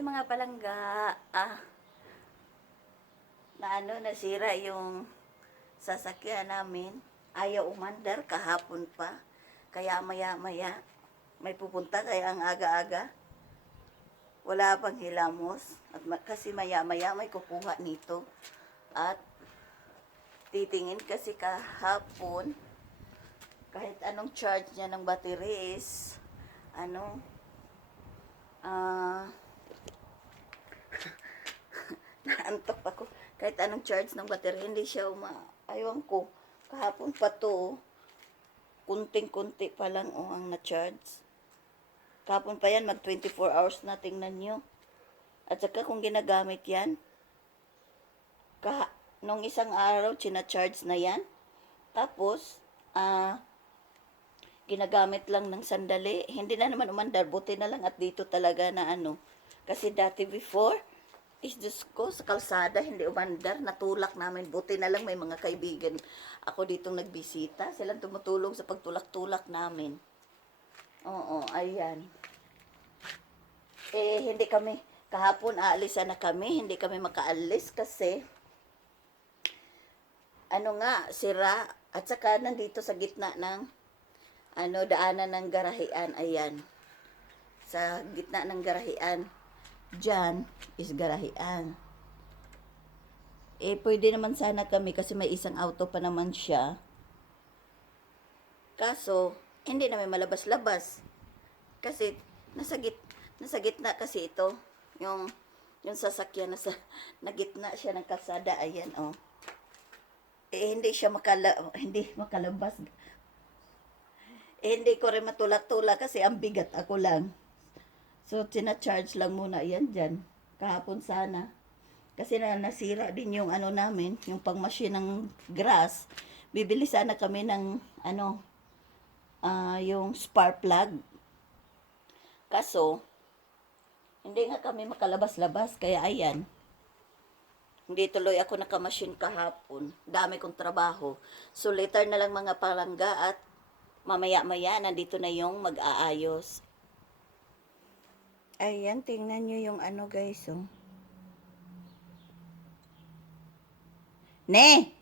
Ay, mga palangga, nasira yung sasakyan namin. Ayaw umandar kahapon pa. Kaya maya-maya, may pupunta kaya ang aga-aga. Wala pang hilamos. At kasi maya-maya may kukuha nito. At titingin kasi kahapon, kahit anong charge niya ng battery is, ah, naantok ako. Kahit anong charge ng battery, hindi siya aywan ko. Kahapon pa to, kunting-kunti pa lang ang na-charge. Kahapon pa yan, mag 24 hours na, tingnan nyo. At saka kung ginagamit yan, nung isang araw, charge na yan. Tapos, ginagamit lang ng sandali. Hindi na naman umandar, buti na lang at dito talaga na Kasi dati before, is Diyos ko, sa kalsada, hindi umandar, natulak namin. Buti na lang may mga kaibigan ako ditong nagbisita. Silang tumutulong sa pagtulak-tulak namin. Oo, ayan. Hindi kami, kahapon aalisan na kami, hindi kami makaalis kasi, sira. At saka nandito sa gitna ng, daanan ng garahean, ayan. Sa gitna ng garahean. Diyan is garahean. Pwede naman sana kami kasi may isang auto pa naman siya. Kaso, hindi namin malabas-labas. Kasi, nasa gitna kasi ito. Yung sasakyan na gitna siya ng kalsada. Ayan, oh. Hindi siya hindi makalabas. Hindi ko rin matulak-tulak kasi ang bigat ako lang. So, tina-charge lang muna yan dyan. Kahapon sana. Kasi nasira din yung namin, yung pang-machine ng grass. Bibili sana kami ng, yung spark plug. Kaso, hindi nga kami makalabas-labas. Kaya ayan. Hindi tuloy ako naka-machine kahapon. Dami kong trabaho. So, later na lang mga palangga at mamaya-maya, nandito na yung mag-aayos. Ayan, tingnan nyo yung guys, oh. Ne!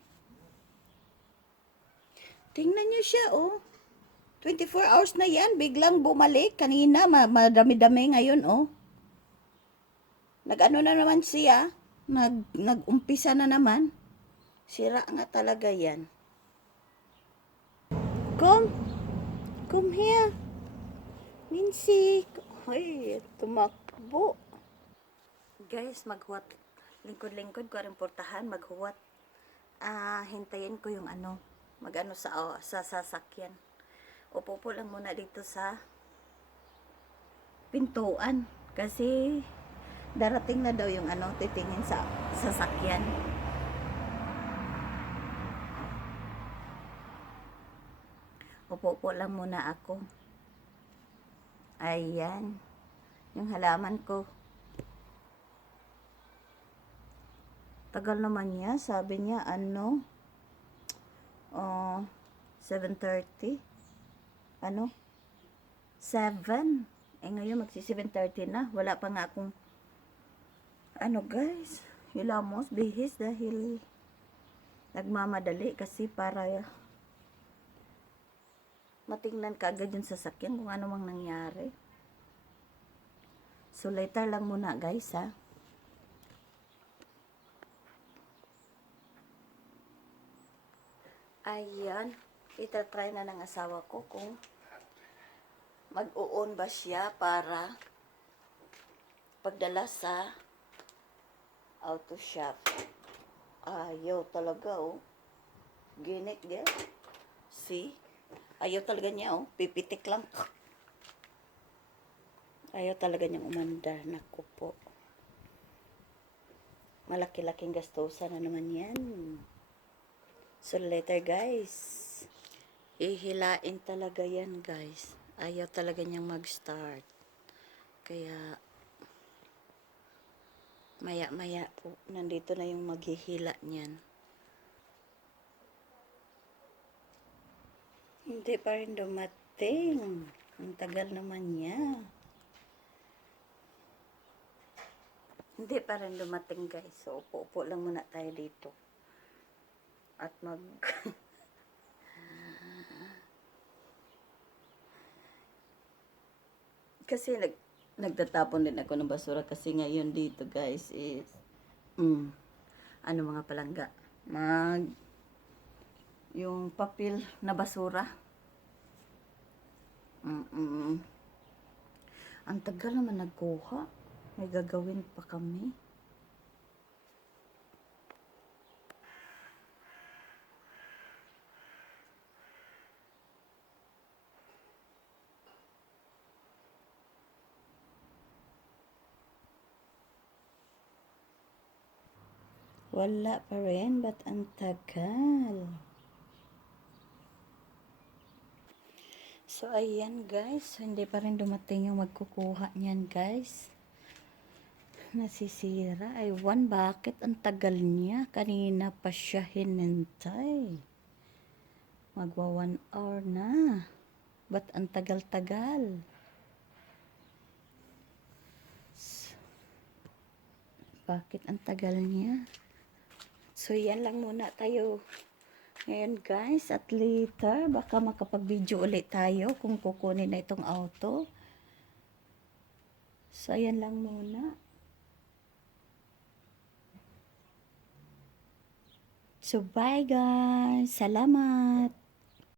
Tingnan nyo siya, oh. 24 hours na yan, biglang bumalik. Kanina, madami-dami ngayon, oh. Na naman siya. Nag-umpisa na naman. Sira nga talaga yan. Come here. Mincy. Ay, tumakbo. Guys, maghuwat. Lingkod-lingkod ko rin portahan, maghuwat. Hintayin ko yung sa sasakyan. Upo po lang muna dito sa pintuan. Kasi, darating na daw yung titingin sa sasakyan. Upo po lang muna ako. Ayan. Yung halaman ko. Tagal naman niya. Sabi niya, 7:30. 7. Ngayon magsi 7:30 na. Wala pa nga akong, guys. Hilamos, bihis dahil nagmamadali kasi para matingnan kaagad yung sasakyan kung ano mang nangyari. So, later lang muna, guys, ha. Ayan. Itatry na ng asawa ko kung mag-o-on ba siya para pagdala sa auto shop. Ayaw talaga, oh. Ginit, dia. See? Ayaw talaga niya, oh. Pipitik lang. Ayaw talaga niyang umandar. Naku po. Malaki-laking gastusan na naman yan. So, later, guys. Ihilain talaga yan, guys. Ayaw talaga niyang mag-start. Kaya, maya-maya po, nandito na yung maghihila niyan. Hindi pa rin dumating. Ang tagal naman niya. Hindi pa rin dumating guys. So, upo-upo lang muna tayo dito. At kasi nagtatapon din ako ng basura kasi ngayon dito guys is ano mga palangga. Yung papel na basura. Ang tagal naman nagkuha. May gagawin pa kami. Wala pa rin, ba't ang tagal? So, ayan guys, hindi pa rin dumating yung magkukuha niyan guys. Nasisira. Aywan, bakit ang tagal niya? Kanina pa siya hinintay. Magwa 1 hour na. Ba't ang tagal-tagal? Bakit ang tagal niya? So, yan lang muna tayo. Ngayon guys, at later, baka makapag-video ulit tayo kung kukunin na itong auto. So, yan lang muna. So, bye guys. Salamat.